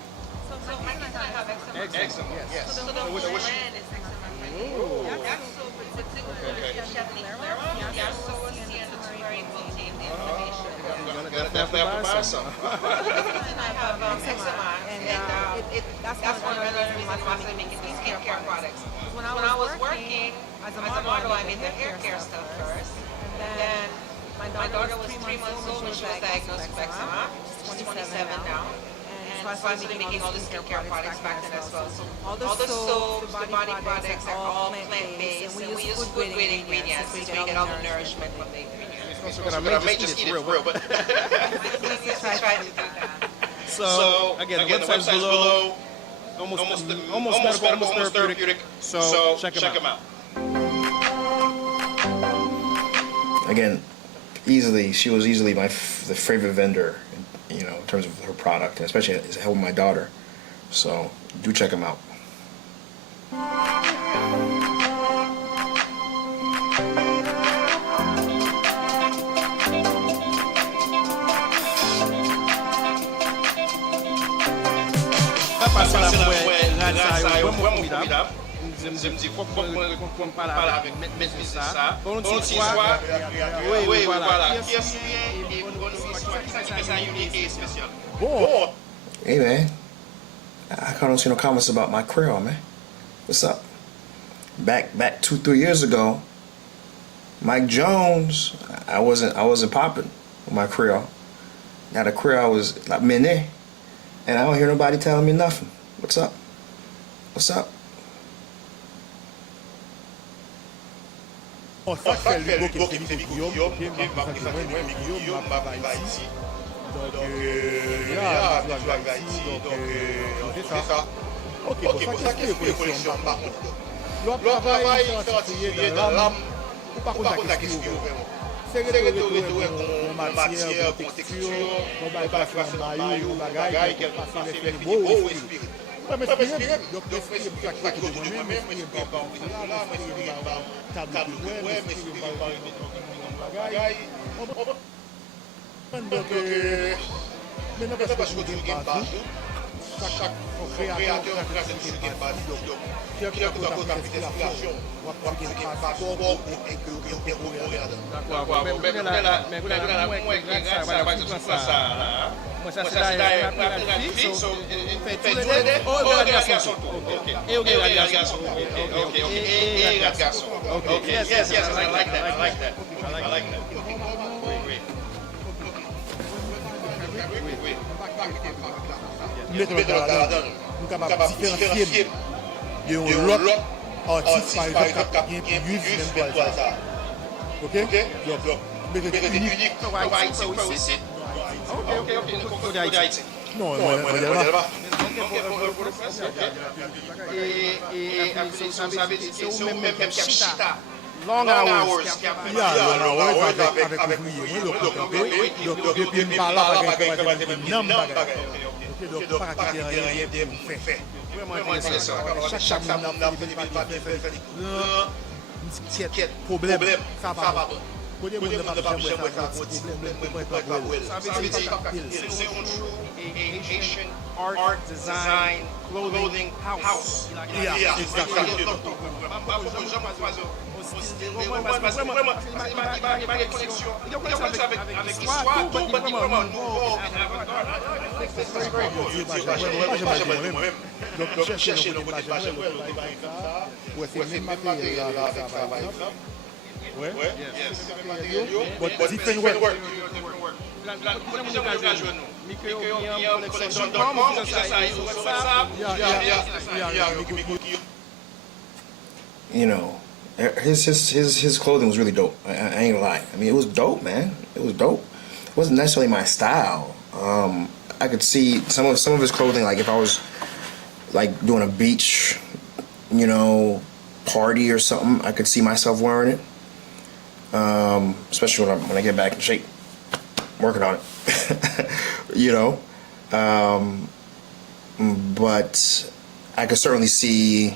Eczema. Yes. So the brand is eczema friendly. That's so particular. That's so very contained information. Definitely have to buy some. I have eczema, and that's one of the reasons why I'm making these skincare products. When I was working as a model, I made the hair care stuff first, and then my daughter was 3 months old when she was diagnosed with eczema. She's 27 now. So I started making all the skincare products back then as well. So all the soaps, the body products are all plant-based, and we use food-grade ingredients to get all the nourishment from the ingredients. I may just eat it for real, but Try to do that. so again, the website's below. Almost therapeutic. So check them out. Again, she was easily the favorite vendor, in terms of her product, and especially helping my daughter. So do check them out. Mzi fok kon pala avek met sa. Bon ti swa. Oui, voilà. Pièce et bon ça unique et spécial. Bon. Hey man, I don't see no comments about my Creole, man. What's up? Back 2-3 years ago, Mike Jones, I wasn't popping with my Creole. Now the Creole was like mene, and I don't hear nobody telling me nothing. What's up? On sa fait le beau qui fait Guillaume, qui m'a pas ici. Donc, il y a ici, donc on fait ça. Ok, pour ça qu'il y a une collection par contre. Le travail est dans l'âme, ou par contre la question vraiment. C'est retourner comme matière, comme texture, comme maillot, bagaille, qui passe les beaux ou inspirés. Donc, respirer pour chaque chose de moi-même, respirer par là, respirer par table de web, respirer par bagaille. Donc, maintenant, parce que tu gagnes partout, chaque créateur a créé ce qui est partout. Donc, qui a tout à cause de l'inspiration, on va prendre ce qui est partout et que vous pouvez D'accord, mais vous avez ça. Moi, ça c'est d'ailleurs la fille, so fait tout le garçon. Et au garçon. Et garçon. Okay. Yes, I like that. Oui. Mettre la donne. Nous sommes capables de différencier de l'autre artiste, par exemple, qui est plus même ça. Ok? Donc, Mais c'est unique. Pour Haïti, pour ici. Ok, pour Haïti. Non, modèle pas. Et ça veut dire que c'est au même chita. Long hours. Il y a avec ouvrier. Donc, depuis une par là, donc, pas qu'il y ait rien pour faire. Vraiment intéressant. Chaque femme n'a pas problème. Ça va. Ça veut dire c'est un true Haitian art design clothing house. Donc, chercher le pages pour essayer de matériel là, par exemple. Ouais. But different work. You know, his clothing was really dope. I ain't gonna lie. I mean, it was dope, man. It was dope. It wasn't necessarily my style. I could see some of his clothing, like if I was like doing a beach, you know, party or something, I could see myself wearing it. Especially when I get back in shape, working on it, you know. But I could certainly see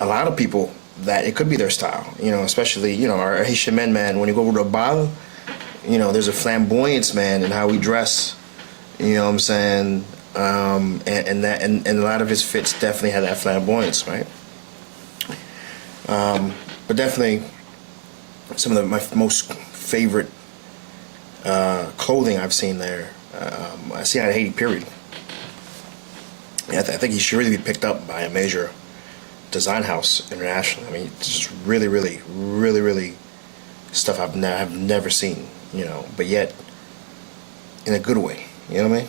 a lot of people that it could be their style, you know, especially, you know, our Haitian men, man, when you go to a bal, you know, there's a flamboyance, man, in how we dress, you know what I'm saying? And a lot of his fits definitely had that flamboyance, right? But definitely some of my most favorite clothing I've seen there, I've seen at Haiti, period. I think he should really be picked up by a major design house internationally. I mean, it's just really, really, really, really stuff I've never seen, you know, but yet in a good way, you know what I mean?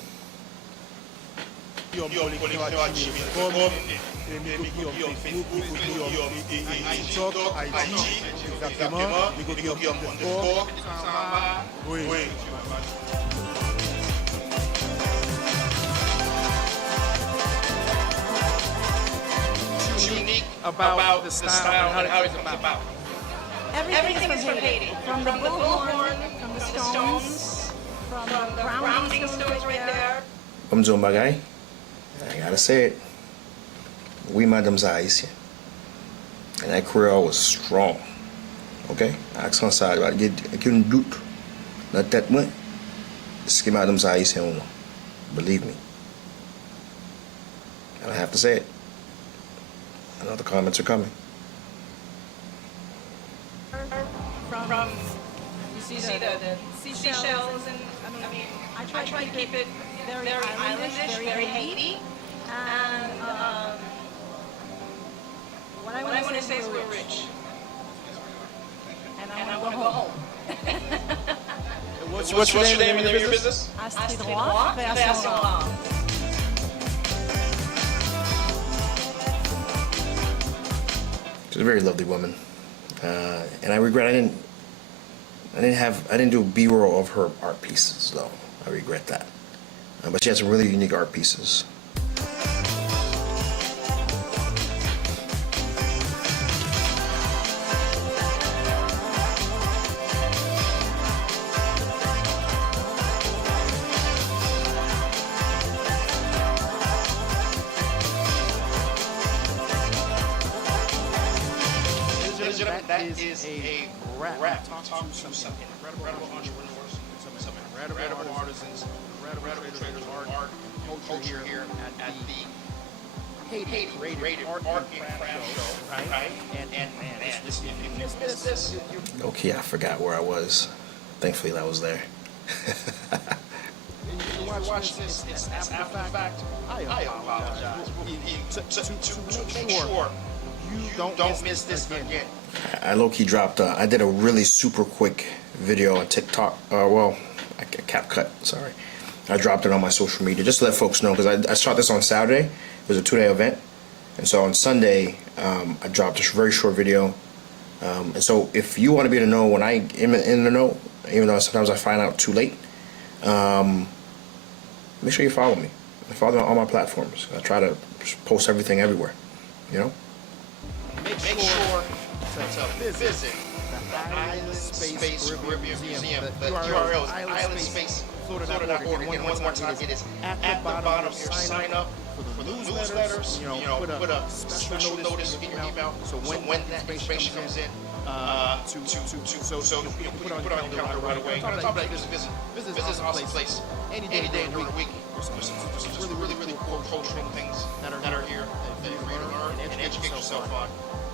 Unique about the style and how it's about. Everything is from Haiti. From the bullhorn, from the stones, from the grounding stones right there. I'm doing my guy. I gotta say it. We madames Haitian. And that Creole was strong. Okay? Accent side, I couldn't do not that much. Ce que madames Haitian, believe me. And I have to say it. I know the comments are coming. From you see the seashells and I mean I try to keep it very islandish, very Haiti. And what I want to say is we're rich. And I want to go home. What's your name and your business? Astrid Droit, Création Noire. She's a very lovely woman, and I regret I didn't do B-roll of her art pieces though. I regret that, but she has some really unique art pieces. That is a wrap. Talk to some incredible entrepreneurs, some incredible artisans, incredible traders, art, culture here at the Haiti rated art and craft show, right? And man, if you miss this, Okay, I forgot where I was. Thankfully, I was there. you watch this after the fact. I apologize. To make sure you don't miss this again. I low-key dropped, I did a really super quick video on TikTok, well, I CapCut, sorry. I dropped it on my social media, just to let folks know, because I shot this on Saturday, it was a 2-day event, and so on Sunday, I dropped a very short video, And so if you want to be in the know when I am in the know, even though sometimes I find out too late, make sure you follow me. Follow me on all my platforms. I try to post everything everywhere, you know? Make sure to visit the Island Space Caribbean Museum. The URL is islandspace.org. Again, one more time, it is at the bottom of your sign up for the newsletters. Put a special notice in your email so when that information comes in, so you can put on your calendar right away. On top of that, just visit this awesome place any day during the week. There's some really cool cultural things that are here for you to learn and educate yourself on.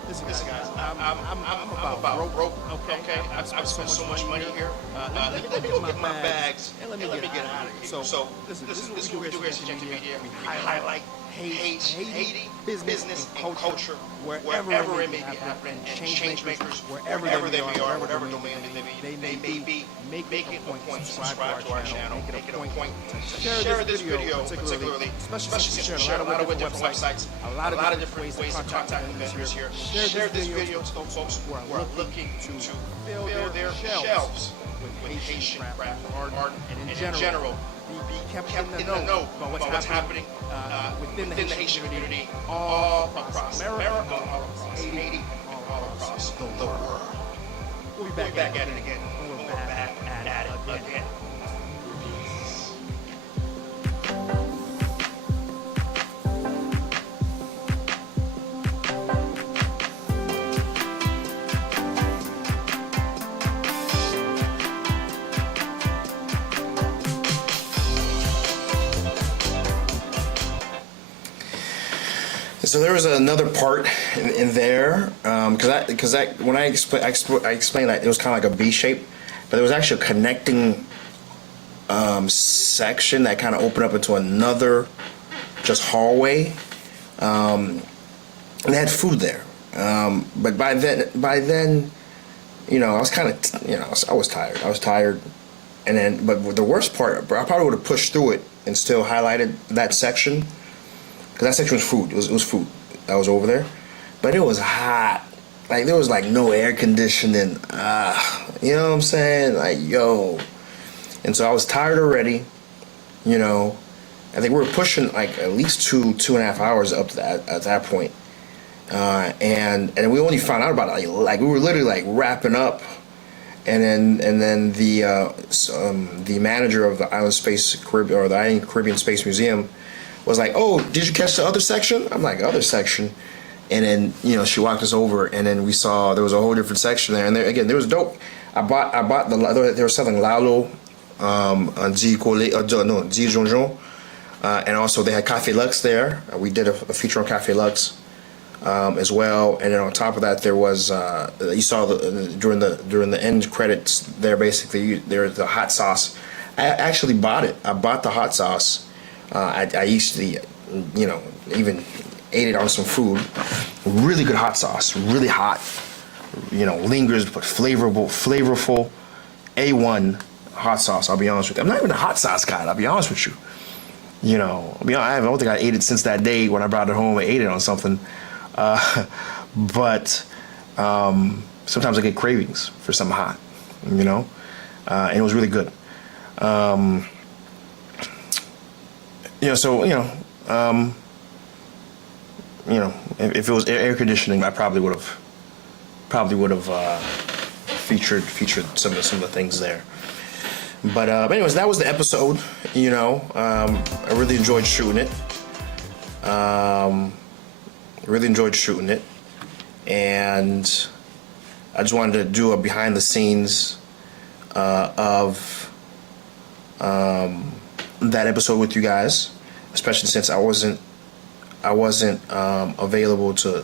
Listen, guys, I'm about broke. Okay, I've spent so much money here. Let me go get my bags and let me get out of here. So this is what we do here at Jeanty Media. We highlight Haiti business and culture wherever it may be happening, and change makers wherever they may are, whatever domain they may be. Make it a point. Subscribe to our channel. Make it a point to share this video, particularly, especially since we share a lot of different websites, a lot of different ways to contact vendors here. Share this video to those folks who are looking to fill their shelves with Haitian craft art, and in general, be kept in the know about what's happening within the Haitian community all across America, all across Haiti, and all across the world. We'll be back at it again. We're back at it again. So there was another part in there because when I explained that it was kind of like a B shape, but there was actually a connecting section that kind of opened up into another just hallway, and they had food there. But by then, you know, I was kind of, you know, I was tired, and then but the worst part, I probably would have pushed through it and still highlighted that section. Because that section was food. It was food that was over there. But it was hot. Like, there was, like, no air conditioning. You know what I'm saying? Like, yo. And so I was tired already, you know. I think we were pushing, like, at least 2.5 hours up to at that point. And we only found out about it, like we were literally, like, wrapping up. And then the manager of the Island Space Caribbean, or the Island Caribbean Space Museum, was like, "Oh, did you catch the other section?" I'm like, "Other section," and then, you know, she walked us over, and then we saw there was a whole different section there, and there was dope. I bought they were selling Lalo, Jonjon, and also they had Café Lux there. We did a feature on Café Lux as well, and then on top of that there was you saw during the end credits there, basically there's the hot sauce. I actually bought it. I bought the hot sauce. I used to, you know, even ate it on some food. Really good hot sauce, really hot. You know, lingers but flavorful. A1 hot sauce. I'll be honest with you. I'm not even a hot sauce guy. I'll be honest with you. You know, I don't think I ate it since that day when I brought it home and ate it on something. But sometimes I get cravings for something hot. You know, and it was really good. You know, so if it was air conditioning, I probably would have featured some of the things there. But anyways, that was the episode. You know, I really enjoyed shooting it. And I just wanted to do a behind the scenes of that episode with you guys, especially since I wasn't available to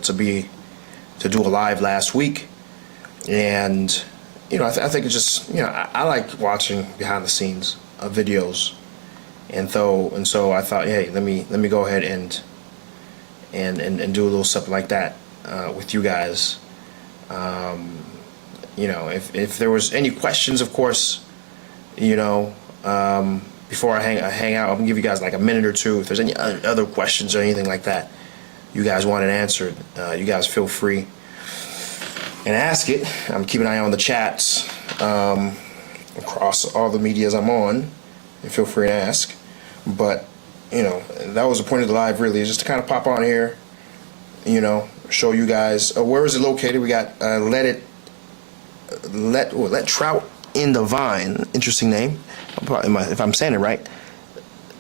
do a live last week. And you know, I think it's just, you know, I like watching behind the scenes videos, and so I thought, hey, let me go ahead and do a little something like that with you guys. You know, if there was any questions, of course, you know, before I hang out, I'm gonna give you guys like a minute or two. If there's any other questions or anything like that you guys want it answered, you guys feel free. and ask it. I'm keeping an eye on the chats across all the medias I'm on. And feel free to ask. But, you know, that was the point of the live, really, is just to kind of pop on here, you know, show you guys. Where is it located? We got Let Trout in the Vine. Interesting name. If I'm saying it right.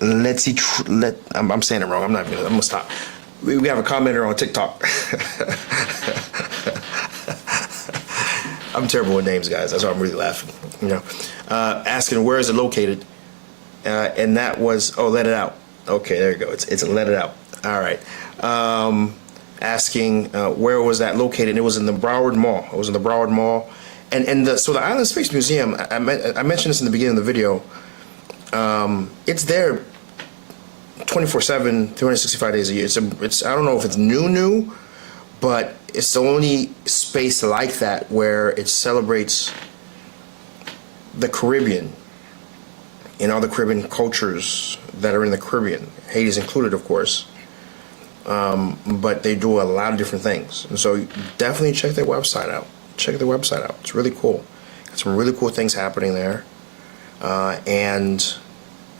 I'm saying it wrong. I'm gonna stop. We have a commenter on TikTok. I'm terrible with names, guys. That's why I'm really laughing. You know, asking where is it located, and that was Let It Out. Okay, there you go. It's Let It Out. All right. Asking where was that located? And it was in the Broward Mall. It was in the Broward Mall, so the Island Space Museum. I mentioned this in the beginning of the video. It's there 24/7, 365 days a year. It's I don't know if it's new, but it's the only space like that where it celebrates the Caribbean and all the Caribbean cultures that are in the Caribbean. Haiti's included, of course. But they do a lot of different things. And so definitely check their website out. Check their website out. It's really cool. Got some really cool things happening there. And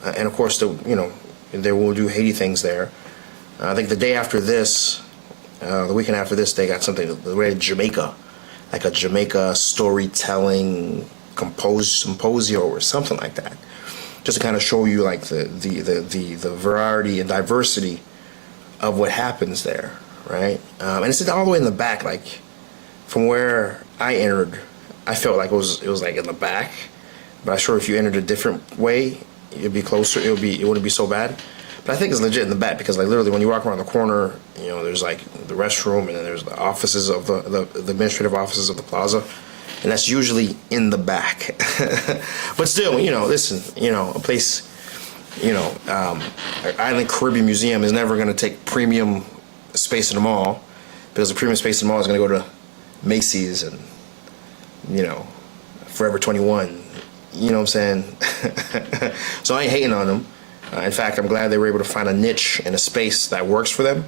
of course, they will do Haiti things there. I think the day after this, the weekend after this, they got something in Jamaica, like a Jamaica storytelling symposium or something like that, just to kind of show you like the variety and diversity of what happens there, right? And it's all the way in the back, like from where I entered, I felt like it was like in the back, but I'm sure if you entered a different way, it'd be closer. It wouldn't be so bad. But I think it's legit in the back because like literally when you walk around the corner, you know, there's like the restroom and then there's the offices of the administrative offices of the plaza, and that's usually in the back. But still, you know, listen, you know, a place, you know, Island Caribbean Museum is never going to take premium space in the mall, because the premium space in the mall is going to go to Macy's and, you know, Forever 21. You know what I'm saying? So I ain't hating on them. In fact, I'm glad they were able to find a niche and a space that works for them.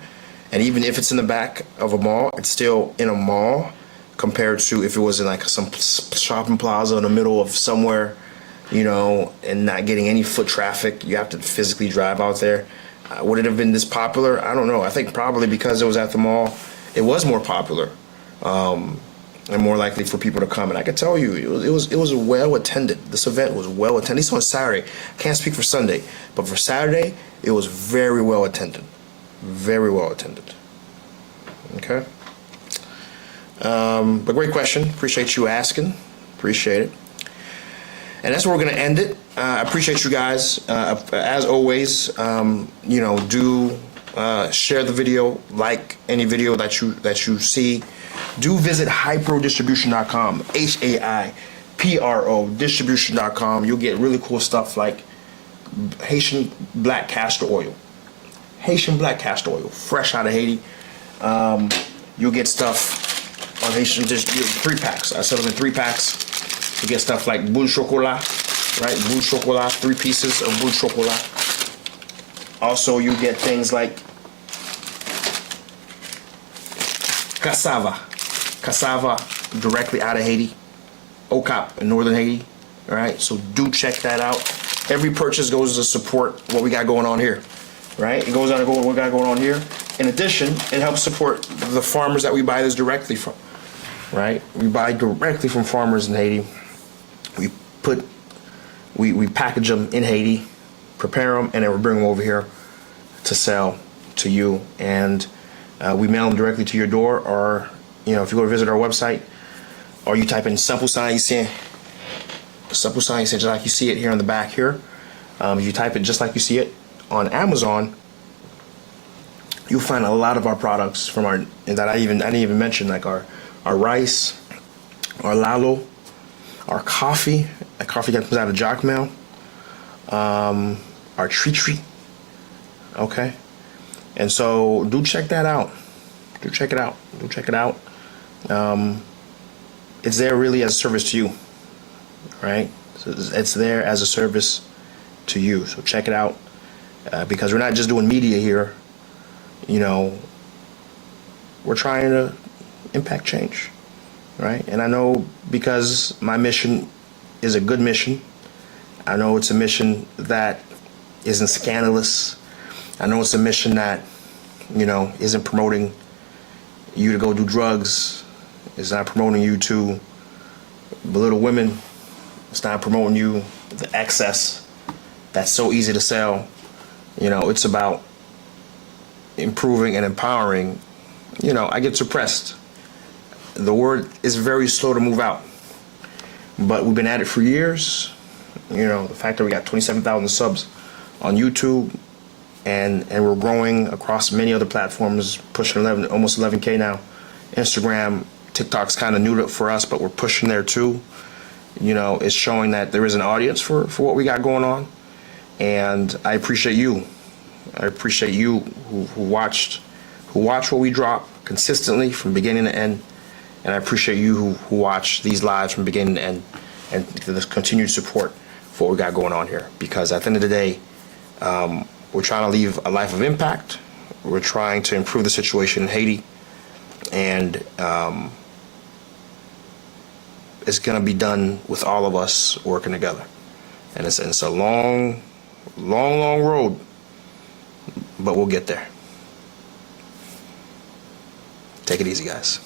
And even if it's in the back of a mall, it's still in a mall compared to if it was in like some shopping plaza in the middle of somewhere, you know, and not getting any foot traffic. You have to physically drive out there. Would it have been this popular? I don't know. I think probably because it was at the mall, it was more popular. And more likely for people to come. And I can tell you, it was well attended. This event was well attended. At least on Saturday. I can't speak for Sunday, but for Saturday, it was very well attended. Very well attended. Okay. But great question. Appreciate you asking. Appreciate it. And that's where we're gonna end it. I appreciate you guys. As always, you know, do share the video, like any video that you see. Do visit hyprodistribution.com, HAIPRO distribution.com. You'll get really cool stuff like Haitian black castor oil. Haitian black castor oil, fresh out of Haiti. You'll get stuff on Haitian 3 packs. I sell them in 3 packs. You get stuff like boule chocolat, right? Boule chocolat, 3 pieces of boule chocolat. Also, you get things like cassava directly out of Haiti, OCOP in northern Haiti. All right, so do check that out. Every purchase goes to support what we got going on here, right? It goes on to what we got going on here. In addition, it helps support the farmers that we buy this directly from, right? We buy directly from farmers in Haiti. We package them in Haiti, prepare them, and then we bring them over here to sell to you. And we mail them directly to your door, or, you know, if you go to visit our website, or you type in simple sign, you see just like you see it here on the back here. If you type it just like you see it on Amazon, you'll find a lot of our products from our that I didn't even mention, like our rice, our lalo, our coffee. That coffee that comes out of Jacmel, our tree. Okay. And so do check that out. Do check it out. It's there really as a service to you, right? So it's there as a service to you. So check it out, because we're not just doing media here. You know, we're trying to impact change. right? And I know because my mission is a good mission. I know it's a mission that isn't scandalous. I know it's a mission that, isn't promoting you to go do drugs. It's not promoting you to belittle women. It's not promoting you the excess that's so easy to sell. It's about improving and empowering. I get suppressed. The word is very slow to move out. But we've been at it for years. The fact that we got 27,000 subs on YouTube and we're growing across many other platforms, pushing almost 11K now. Instagram, TikTok's kind of new for us, but we're pushing there too. It's showing that there is an audience for what we got going on. And I appreciate you. I appreciate you who watched what we drop consistently from beginning to end. And I appreciate you who watch these lives from beginning to end and the continued support for what we got going on here. Because at the end of the day, we're trying to leave a life of impact. We're trying to improve the situation in Haiti. And it's going to be done with all of us working together. And it's a long road, but we'll get there. Take it easy, guys.